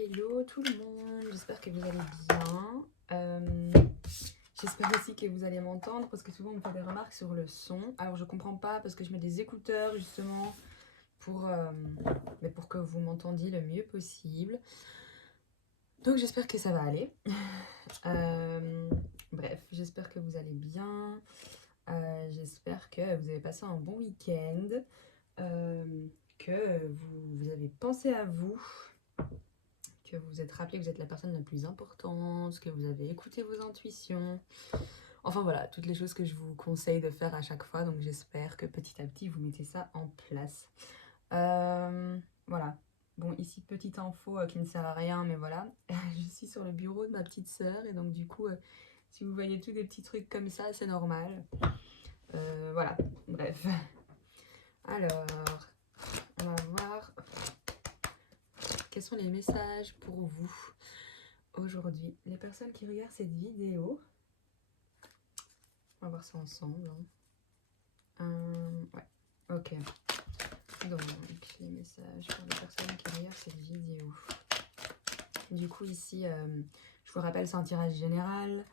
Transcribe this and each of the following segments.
Hello tout le monde, j'espère que vous allez bien. J'espère aussi que vous allez m'entendre parce que souvent on me fait des remarques sur le son. Alors je comprends pas parce que je mets des écouteurs justement pour, pour que vous m'entendiez le mieux possible. Donc j'espère que ça va aller. Bref, j'espère que vous allez bien. J'espère que vous avez passé un bon week-end. Que vous avez pensé à vous. Que vous vous êtes rappelé que vous êtes la personne la plus importante, que vous avez écouté vos intuitions. Enfin voilà, toutes les choses que je vous conseille de faire à chaque fois. Donc j'espère que petit à petit vous mettez ça en place. Voilà. Bon, ici petite info qui ne sert à rien, mais voilà. Je suis sur le bureau de ma petite sœur et donc du coup, si vous voyez tous des petits trucs comme ça, c'est normal. Voilà, bref. Alors, on va voir quels sont les messages pour vous aujourd'hui. Les personnes qui regardent cette vidéo, on va voir ça ensemble. Ouais, ok. Donc, les messages pour les personnes qui regardent cette vidéo. Du coup, ici, je vous rappelle, c'est un tirage général.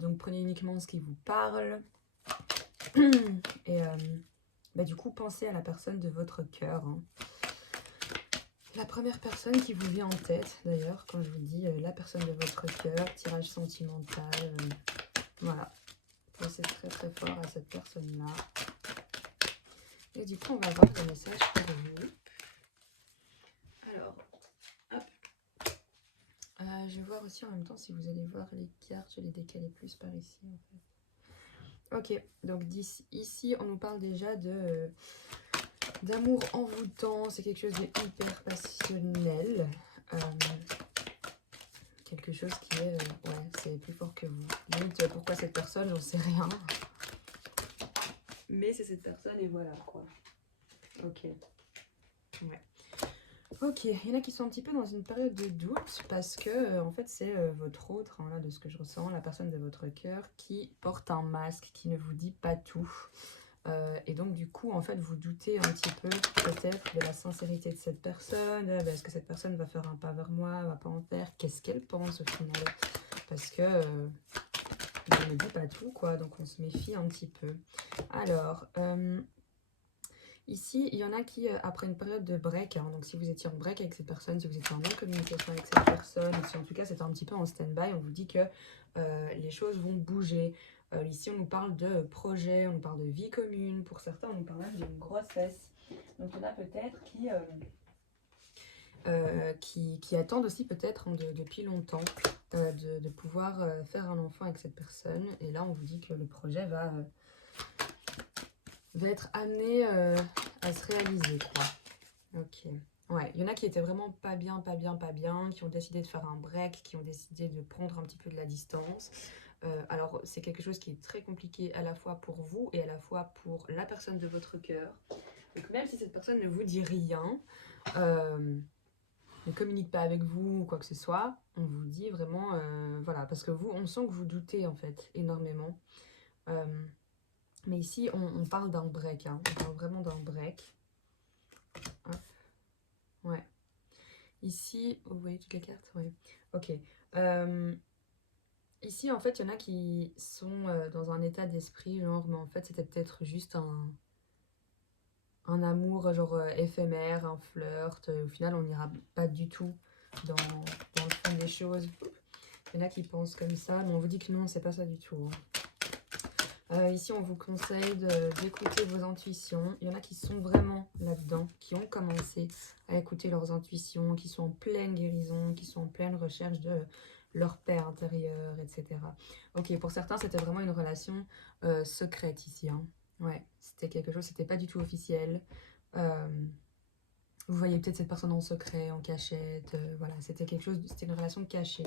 Donc, prenez uniquement ce qui vous parle. Et du coup, pensez à la personne de votre cœur. La première personne qui vous vient en tête, d'ailleurs, quand je vous dis la personne de votre cœur, tirage sentimental, voilà. Pensez très très fort à cette personne-là. Et du coup, on va voir le message pour vous. Alors, hop. Je vais voir aussi en même temps si vous allez voir les cartes, je les décaler plus par ici en fait. Ok, donc ici, on nous parle déjà d'amour envoûtant, c'est quelque chose de hyper passionnel. Quelque chose qui est, ouais, c'est plus fort que vous. Limite, pourquoi cette personne, j'en sais rien. Mais c'est cette personne et voilà quoi. Ok. Ouais. Ok, il y en a qui sont un petit peu dans une période de doute parce que en fait c'est votre autre, hein, là de ce que je ressens, la personne de votre cœur qui porte un masque, qui ne vous dit pas tout. Et donc du coup en fait vous doutez un petit peu peut-être de la sincérité de cette personne. Est-ce que cette personne va faire un pas vers moi, va pas en faire, qu'est-ce qu'elle pense au final? Parce que elle ne dit pas tout quoi, donc on se méfie un petit peu. Alors... ici, il y en a qui, après une période de break, hein, donc si vous étiez en break avec cette personne, si vous étiez en non-communication avec cette personne, si en tout cas c'était un petit peu en stand-by, on vous dit que les choses vont bouger. Ici, on nous parle de projet, on nous parle de vie commune. Pour certains, on nous parle même d'une grossesse. Donc, il y en a peut-être qui attendent aussi peut-être depuis longtemps de pouvoir faire un enfant avec cette personne. Et là, on vous dit que le projet va être amené à se réaliser, quoi. Ok. Ouais, il y en a qui étaient vraiment pas bien, qui ont décidé de faire un break, qui ont décidé de prendre un petit peu de la distance. Alors, c'est quelque chose qui est très compliqué à la fois pour vous et à la fois pour la personne de votre cœur. Donc, même si cette personne ne vous dit rien, ne communique pas avec vous ou quoi que ce soit, on vous dit vraiment, voilà, parce que vous, on sent que vous doutez en fait énormément. Mais ici, on parle d'un break, hein. On parle vraiment d'un break. Hop. Ouais. Ici, vous voyez toutes les cartes? Oui. Ok. Ici, en fait, il y en a qui sont dans un état d'esprit, genre, mais en fait, c'était peut-être juste un amour, genre, éphémère, un flirt. Au final, on n'ira pas du tout dans le fond des choses. Il y en a qui pensent comme ça, mais on vous dit que non, c'est pas ça du tout. Ici, on vous conseille d'écouter vos intuitions. Il y en a qui sont vraiment là-dedans, qui ont commencé à écouter leurs intuitions, qui sont en pleine guérison, qui sont en pleine recherche de leur paix intérieure, etc. Ok, pour certains, c'était vraiment une relation secrète ici. Hein. Ouais, c'était quelque chose, c'était pas du tout officiel. Vous voyez peut-être cette personne en secret, en cachette. Voilà, c'était quelque chose, c'était une relation cachée.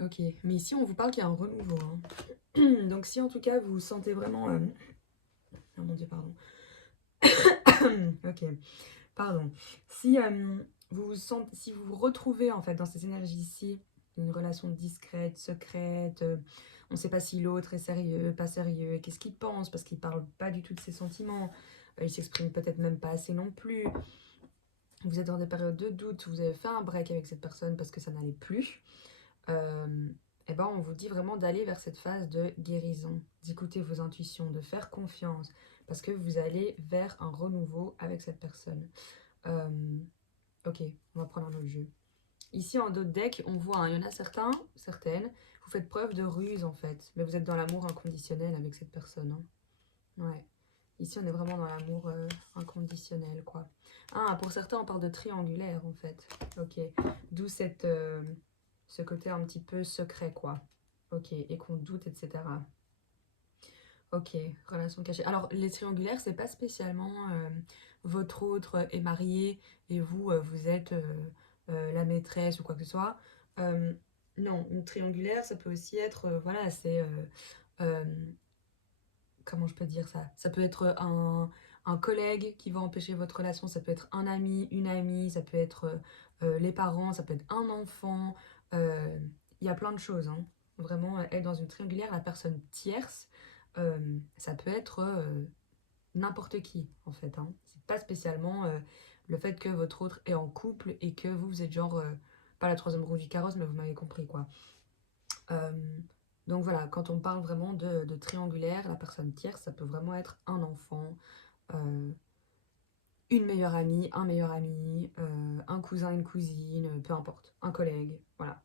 Ok, mais ici, on vous parle qu'il y a un renouveau. Hein. Donc si en tout cas vous sentez vraiment... Oh mon dieu, pardon. Ok, pardon. Si, si vous vous retrouvez en fait dans ces énergies-ci, une relation discrète, secrète, on ne sait pas si l'autre est sérieux, pas sérieux, qu'est-ce qu'il pense, parce qu'il ne parle pas du tout de ses sentiments, il s'exprime peut-être même pas assez non plus. vous êtes dans des périodes de doute, vous avez fait un break avec cette personne parce que ça n'allait plus, et ben on vous dit vraiment d'aller vers cette phase de guérison, d'écouter vos intuitions, de faire confiance, parce que vous allez vers un renouveau avec cette personne. Ok, on va prendre un autre jeu. Ici, en d'autres decks, on voit, hein, il y en a certains, certaines, vous faites preuve de ruse en fait, mais vous êtes dans l'amour inconditionnel avec cette personne. Hein. Ouais. Ici, on est vraiment dans l'amour inconditionnel, quoi. Ah, pour certains, on parle de triangulaire, en fait. Ok. D'où ce côté un petit peu secret, quoi. Ok. Et qu'on doute, etc. Ok. Relation cachée. Alors, les triangulaires, c'est pas spécialement votre autre est marié et vous, vous êtes la maîtresse ou quoi que ce soit. Non, une triangulaire, ça peut aussi être, voilà, c'est... comment je peux dire ça? Ça peut être un collègue qui va empêcher votre relation, ça peut être un ami, une amie, ça peut être les parents, ça peut être un enfant. Il y a plein de choses. Hein. Vraiment, être dans une triangulaire, la personne tierce, ça peut être n'importe qui, en fait. Hein. C'est pas spécialement le fait que votre autre est en couple et que vous êtes genre, pas la troisième roue du carrosse, mais vous m'avez compris, quoi. Euh, donc voilà, quand on parle vraiment de triangulaire, la personne tierce, ça peut vraiment être un enfant, une meilleure amie, un meilleur ami, un cousin, une cousine, peu importe, un collègue, voilà.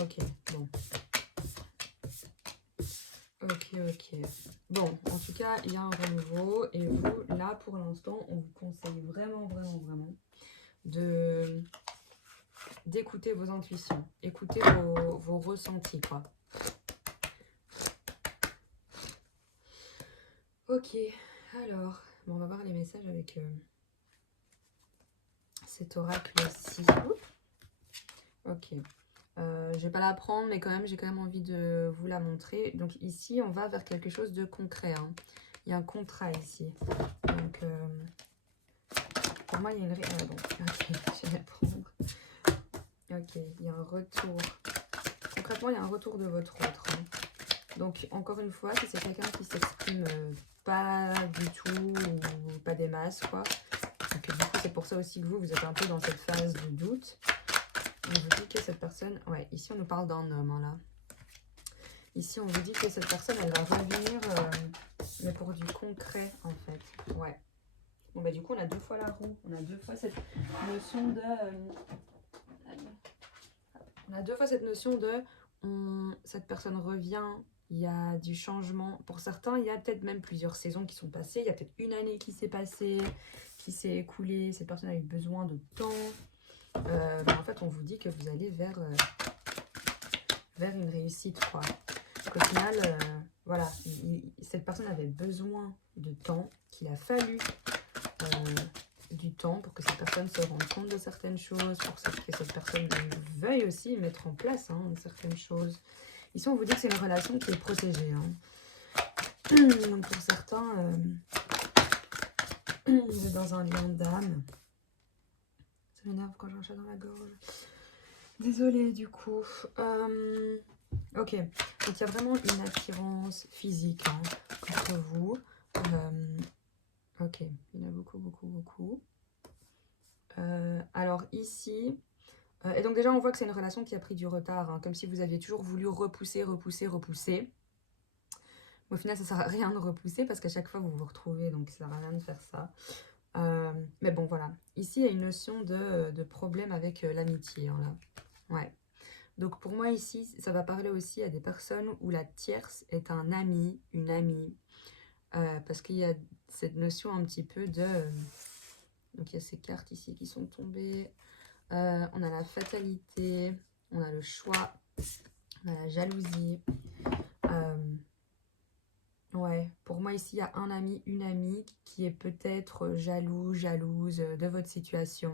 Ok, bon. Ok. Bon, en tout cas, il y a un renouveau, et vous, là, pour l'instant, on vous conseille vraiment d'écouter vos intuitions, écouter vos ressentis, quoi. Ok, alors, bon, on va voir les messages avec cet oracle-ci. Ok, je vais pas la prendre, mais quand même, j'ai quand même envie de vous la montrer. Donc ici, on va vers quelque chose de concret. Hein. Il y a un contrat ici. Donc, pour moi, il y a une... bon, ok, je vais la prendre. Ok, il y a un retour. Concrètement, il y a un retour de votre autre. Hein. Donc, encore une fois, si c'est quelqu'un qui s'exprime pas du tout ou pas des masses, quoi. Donc, du coup, c'est pour ça aussi que vous êtes un peu dans cette phase de doute. On vous dit que cette personne... Ouais, ici, on nous parle d'un homme, hein, là. Ici, on vous dit que cette personne, elle va revenir, mais pour du concret, en fait. Ouais. Bon, bah, du coup, on a deux fois la roue. On a deux fois cette notion de... on a deux fois cette notion de... cette personne revient, il y a du changement. Pour certains, il y a peut-être même plusieurs saisons qui sont passées. Il y a peut-être une année qui s'est passée, qui s'est écoulée. Cette personne a eu besoin de temps. En fait, on vous dit que vous allez vers une réussite, quoi. Au final, voilà, cette personne avait besoin de temps, qu'il a fallu du temps pour que cette personne se rende compte de certaines choses, pour que cette personne veuille aussi mettre en place certaines choses. Ici, on vous dit que c'est une relation qui est protégée. Hein. Donc pour certains, vous êtes dans un lien d'âme. Ça m'énerve quand j'ai un chat dans la gorge. Désolée du coup. Ok, donc il y a vraiment une attirance physique entre vous. Ok, il y en a beaucoup. Alors ici, et donc déjà on voit que c'est une relation qui a pris du retard, hein, comme si vous aviez toujours voulu repousser. Au final, ça sert à rien de repousser parce qu'à chaque fois vous vous retrouvez, donc ça sert à rien de faire ça. Mais bon, voilà. Ici, il y a une notion de problème avec l'amitié, hein, là. Ouais. Donc pour moi ici, ça va parler aussi à des personnes où la tierce est un ami, une amie. Parce qu'il y a cette notion un petit peu de... donc il y a ces cartes ici qui sont tombées. On a la fatalité, on a le choix, on a la jalousie. Ouais, pour moi ici, il y a un ami, une amie qui est peut-être jaloux, jalouse de votre situation.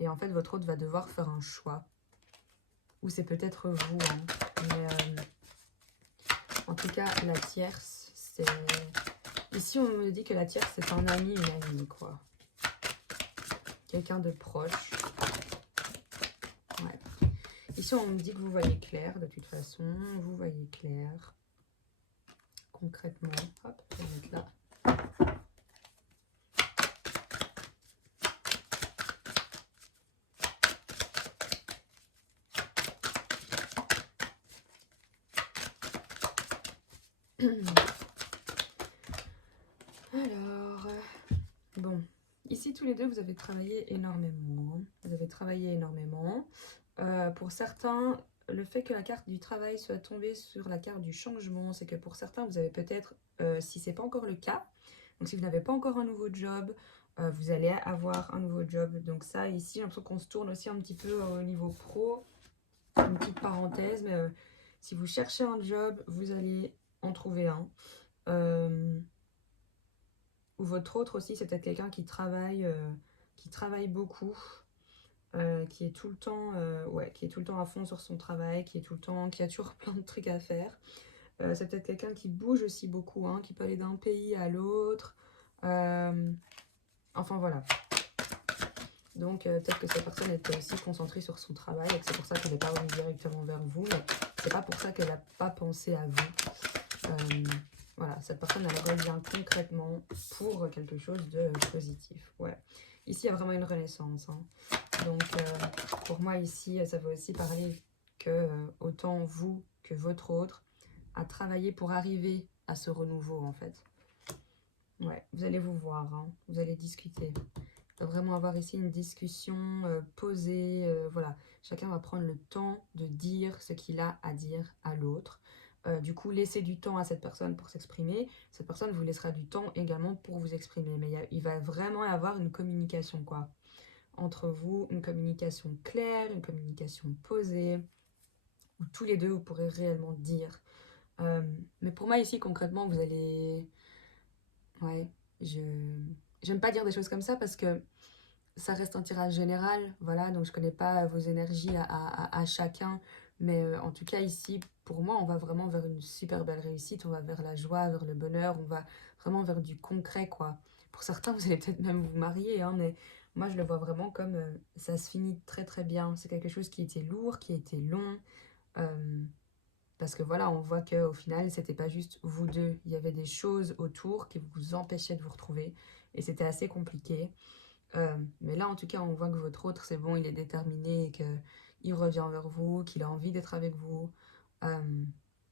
Et en fait, votre autre va devoir faire un choix. Ou c'est peut-être vous. Hein. Mais en tout cas, la tierce, c'est... Ici, on me dit que la tierce, c'est un ami, une amie, quoi. Quelqu'un de proche. Ouais. Ici, on me dit que vous voyez clair, de toute façon. Vous voyez clair. Concrètement. Hop, je vais mettre là. Alors, bon, ici tous les deux vous avez travaillé énormément. Vous avez travaillé énormément. Pour certains, le fait que la carte du travail soit tombée sur la carte du changement, c'est que pour certains, vous avez peut-être, si c'est pas encore le cas, donc si vous n'avez pas encore un nouveau job, vous allez avoir un nouveau job. Donc ça, ici, j'ai l'impression qu'on se tourne aussi un petit peu au niveau pro. Une petite parenthèse, mais si vous cherchez un job, vous allez en trouver un. Ou votre autre aussi, c'est peut-être quelqu'un qui travaille beaucoup. Qui est tout le temps qui est tout le temps à fond sur son travail, qui a toujours plein de trucs à faire. C'est peut-être quelqu'un qui bouge aussi beaucoup, hein, qui peut aller d'un pays à l'autre. Enfin voilà. Donc peut-être que cette personne était aussi concentrée sur son travail et que c'est pour ça qu'elle n'est pas venue directement vers vous, mais c'est pas pour ça qu'elle n'a pas pensé à vous. Voilà, cette personne elle revient concrètement pour quelque chose de positif. Ouais. Ici il y a vraiment une renaissance, hein. Donc pour moi ici ça veut aussi parler que autant vous que votre autre a travaillé pour arriver à ce renouveau en fait. Ouais, vous allez vous voir, hein, vous allez discuter. Il va vraiment avoir ici une discussion posée, voilà. Chacun va prendre le temps de dire ce qu'il a à dire à l'autre. Du coup, laissez du temps à cette personne pour s'exprimer. Cette personne vous laissera du temps également pour vous exprimer. Mais il va vraiment y avoir une communication, quoi. Entre vous, une communication claire, une communication posée, où tous les deux, vous pourrez réellement dire. Mais pour moi, ici, concrètement, vous allez... Ouais, j'aime pas dire des choses comme ça parce que ça reste un tirage général, voilà, donc je connais pas vos énergies à chacun, mais en tout cas ici, pour moi, on va vraiment vers une super belle réussite, on va vers la joie, vers le bonheur, on va vraiment vers du concret, quoi. Pour certains, vous allez peut-être même vous marier, hein, mais moi, je le vois vraiment comme ça se finit très très bien. C'est quelque chose qui était lourd, qui était long, parce que voilà, on voit qu'au final, c'était pas juste vous deux, il y avait des choses autour qui vous empêchaient de vous retrouver, et c'était assez compliqué. Mais là, en tout cas, on voit que votre autre, c'est bon, il est déterminé et qu'il revient vers vous, qu'il a envie d'être avec vous.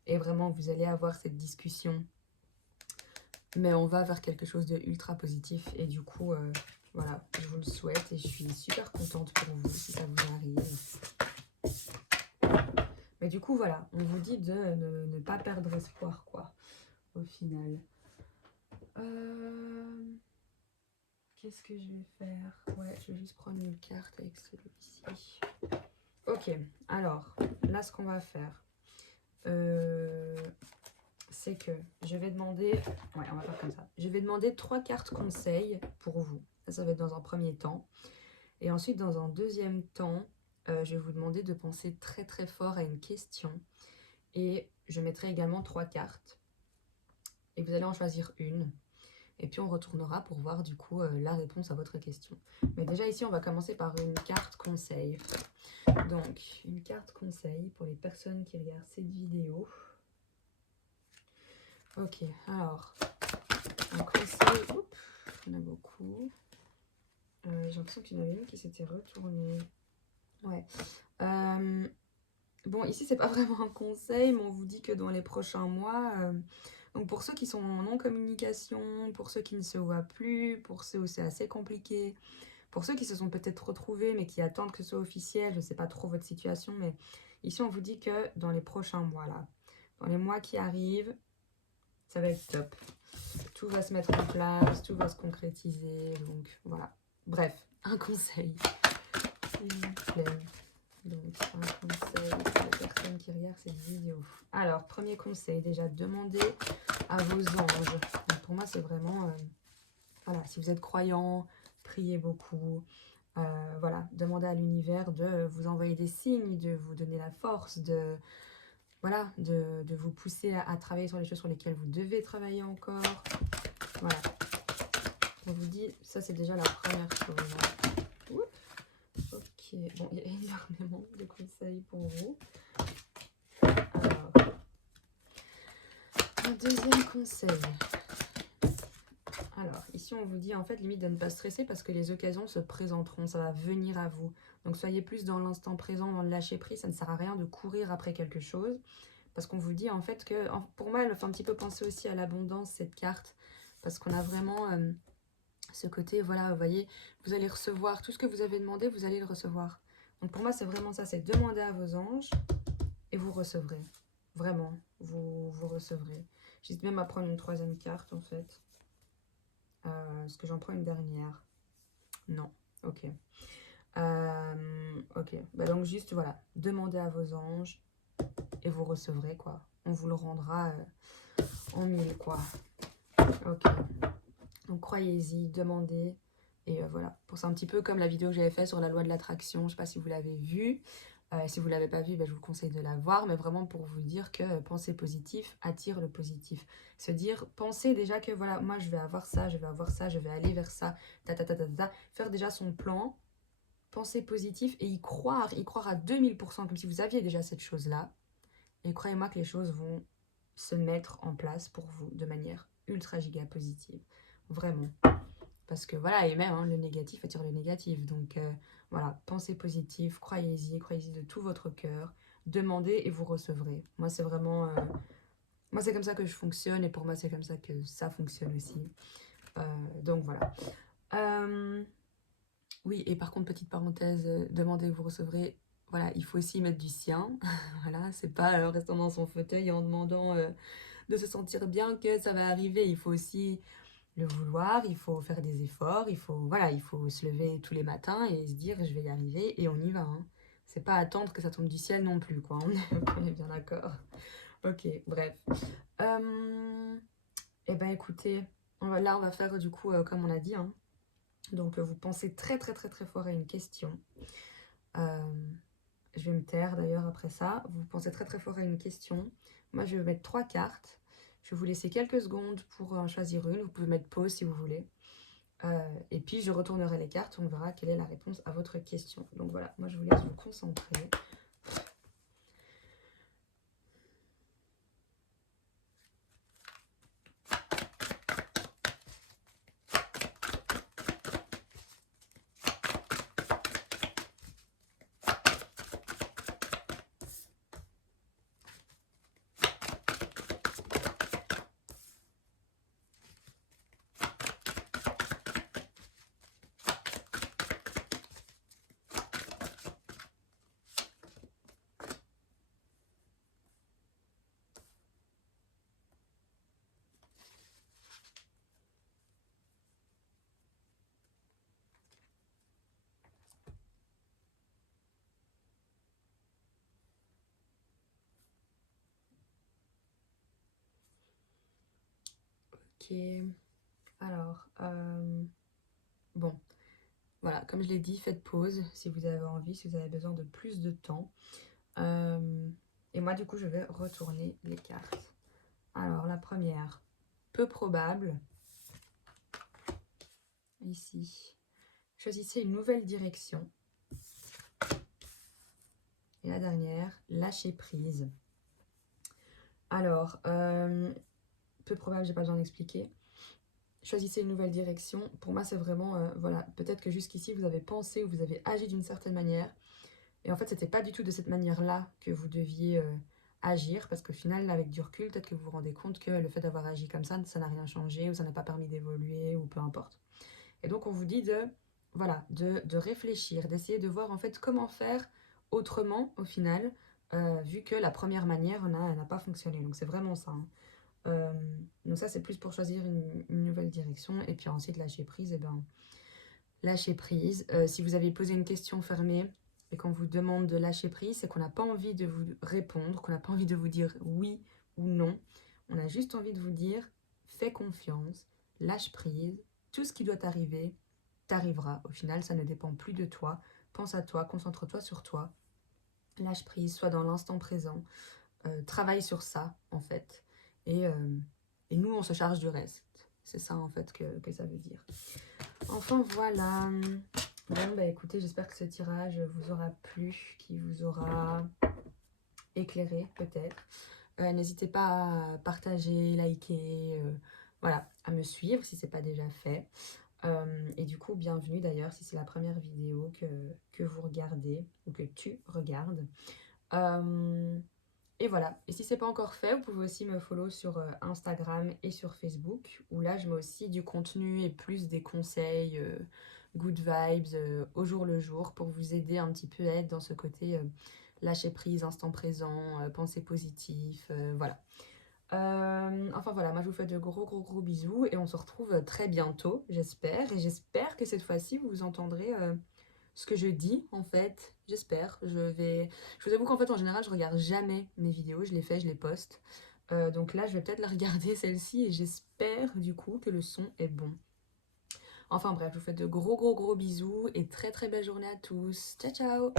Et vraiment, vous allez avoir cette discussion. Mais on va vers quelque chose de ultra positif. Et du coup, voilà, je vous le souhaite et je suis super contente pour vous si ça vous arrive. Mais du coup, voilà, on vous dit de ne pas perdre espoir, quoi, au final. Qu'est-ce que je vais faire? Ouais, je vais juste prendre une carte avec celui-ci. Ok, alors, là, ce qu'on va faire, c'est que je vais demander... Ouais, on va faire comme ça. Je vais demander 3 cartes conseils pour vous. Ça va être dans un premier temps. Et ensuite, dans un deuxième temps, je vais vous demander de penser très très fort à une question. Et je mettrai également 3 cartes. Et vous allez en choisir une. Et puis on retournera pour voir du coup la réponse à votre question. Mais déjà ici, on va commencer par une carte conseil. Donc, une carte conseil pour les personnes qui regardent cette vidéo. Ok, alors, un conseil, oups, il y en a beaucoup. J'ai l'impression qu'il y en avait une qui s'était retournée. Ouais. Bon, ici, c'est pas vraiment un conseil, mais on vous dit que dans les prochains mois, donc pour ceux qui sont en non-communication, pour ceux qui ne se voient plus, pour ceux où c'est assez compliqué, pour ceux qui se sont peut-être retrouvés mais qui attendent que ce soit officiel, je ne sais pas trop votre situation, mais ici on vous dit que dans les prochains mois, là, dans les mois qui arrivent, ça va être top. Tout va se mettre en place, tout va se concrétiser, donc voilà. Bref, un conseil, s'il vous plaît. Donc, un conseil pour les personnes qui regardent cette vidéo. Alors, premier conseil, déjà, demandez à vos anges. Donc, pour moi, c'est vraiment... voilà, si vous êtes croyant, priez beaucoup. Voilà, demandez à l'univers de vous envoyer des signes, de vous donner la force, voilà, de vous pousser à travailler sur les choses sur lesquelles vous devez travailler encore. Voilà. On vous dit, ça c'est déjà la première chose. Oups. Ok, bon, il y a énormément de conseils pour vous. Alors, un deuxième conseil. Alors, ici, on vous dit en fait limite de ne pas stresser parce que les occasions se présenteront, ça va venir à vous. Donc, soyez plus dans l'instant présent, dans le lâcher prise. Ça ne sert à rien de courir après quelque chose. Parce qu'on vous dit en fait que, pour moi, elle fait un petit peu penser aussi à l'abondance, cette carte. Parce qu'on a vraiment ce côté, voilà, vous voyez, vous allez recevoir tout ce que vous avez demandé, vous allez le recevoir. Donc pour moi, c'est vraiment ça, c'est demander à vos anges et vous recevrez. Vraiment, vous recevrez. J'hésite même à prendre une troisième carte, en fait. Est-ce que j'en prends une dernière? Non, ok. Ok, bah donc juste, voilà, demandez à vos anges et vous recevrez, quoi. On vous le rendra en mille, quoi. Ok, donc croyez-y, demandez. Et voilà, c'est un petit peu comme la vidéo que j'avais faite sur la loi de l'attraction. Je ne sais pas si vous l'avez vue. Si vous ne l'avez pas vue, ben, je vous conseille de la voir. Mais vraiment pour vous dire que penser positif attire le positif. Se dire, pensez déjà que voilà, moi je vais avoir ça, je vais avoir ça, je vais aller vers ça. Faire déjà son plan, penser positif et y croire à 2000%, comme si vous aviez déjà cette chose-là. Et croyez-moi que les choses vont se mettre en place pour vous de manière ultra giga positive. Vraiment. Parce que voilà, et même le négatif attire le négatif. Donc voilà, pensez positif, croyez-y de tout votre cœur. Demandez et vous recevrez. Moi, c'est vraiment... moi, c'est comme ça que je fonctionne et pour moi, c'est comme ça que ça fonctionne aussi. Donc voilà. Oui, et par contre, petite parenthèse, demandez et vous recevrez. Voilà, il faut aussi mettre du sien. Voilà, c'est pas en restant dans son fauteuil et en demandant de se sentir bien que ça va arriver. Il faut aussi le vouloir, il faut faire des efforts, voilà, il faut se lever tous les matins et se dire je vais y arriver et on y va. Hein. C'est pas attendre que ça tombe du ciel non plus, quoi. On est bien d'accord. Ok, bref. Eh ben écoutez, là on va faire du coup comme on a dit. Hein. Donc vous pensez très très très très fort à une question. Je vais me taire d'ailleurs après ça. Vous pensez très très fort à une question. Moi je vais mettre 3 cartes. Je vais vous laisser quelques secondes pour en choisir une. Vous pouvez mettre pause si vous voulez. Et puis je retournerai les cartes, on verra quelle est la réponse à votre question. Donc voilà, moi je vous laisse vous concentrer. Ok, alors, bon, voilà, comme je l'ai dit, faites pause si vous avez envie, si vous avez besoin de plus de temps. Et moi du coup je vais retourner les cartes. Alors la première, peu probable, ici, choisissez une nouvelle direction. Et la dernière, lâcher prise. Alors, peu probable, j'ai pas besoin d'expliquer. Choisissez une nouvelle direction. Pour moi, c'est vraiment, voilà, peut-être que jusqu'ici, vous avez pensé ou vous avez agi d'une certaine manière. Et en fait, c'était pas du tout de cette manière-là que vous deviez agir. Parce qu'au final, avec du recul, peut-être que vous vous rendez compte que le fait d'avoir agi comme ça n'a rien changé ou ça n'a pas permis d'évoluer ou peu importe. Et donc, on vous dit voilà, de réfléchir, d'essayer de voir en fait comment faire autrement au final, vu que la première manière n'a pas fonctionné. Donc, c'est vraiment ça. Hein. Donc ça, c'est plus pour choisir une nouvelle direction. Et puis ensuite, lâcher prise, et ben, lâcher prise. Si vous avez posé une question fermée et qu'on vous demande de lâcher prise, c'est qu'on n'a pas envie de vous répondre, qu'on n'a pas envie de vous dire oui ou non. On a juste envie de vous dire, fais confiance, lâche prise, tout ce qui doit arriver, t'arrivera. Au final, ça ne dépend plus de toi. Pense à toi, concentre-toi sur toi. Lâche prise, sois dans l'instant présent. Travaille sur ça, en fait. Et nous, on se charge du reste. C'est ça, en fait, que ça veut dire. Enfin, voilà. Bon, bah écoutez, j'espère que ce tirage vous aura plu, qui vous aura éclairé, peut-être. N'hésitez pas à partager, liker, voilà, à me suivre si ce n'est pas déjà fait. Et du coup, bienvenue d'ailleurs si c'est la première vidéo que vous regardez ou que tu regardes. Et voilà, et si c'est pas encore fait, vous pouvez aussi me follow sur Instagram et sur Facebook, où là je mets aussi du contenu et plus des conseils, good vibes, au jour le jour, pour vous aider un petit peu à être dans ce côté lâcher prise, instant présent, pensée positive, voilà. Enfin voilà, moi je vous fais de gros bisous et on se retrouve très bientôt, j'espère. Et j'espère que cette fois-ci vous entendrez ce que je dis en fait. J'espère. Je vous avoue qu'en fait en général je regarde jamais mes vidéos, je les fais, je les poste. Donc là je vais peut-être la regarder celle-ci et j'espère du coup que le son est bon. Enfin bref, je vous fais de gros bisous et très belle journée à tous. Ciao ciao.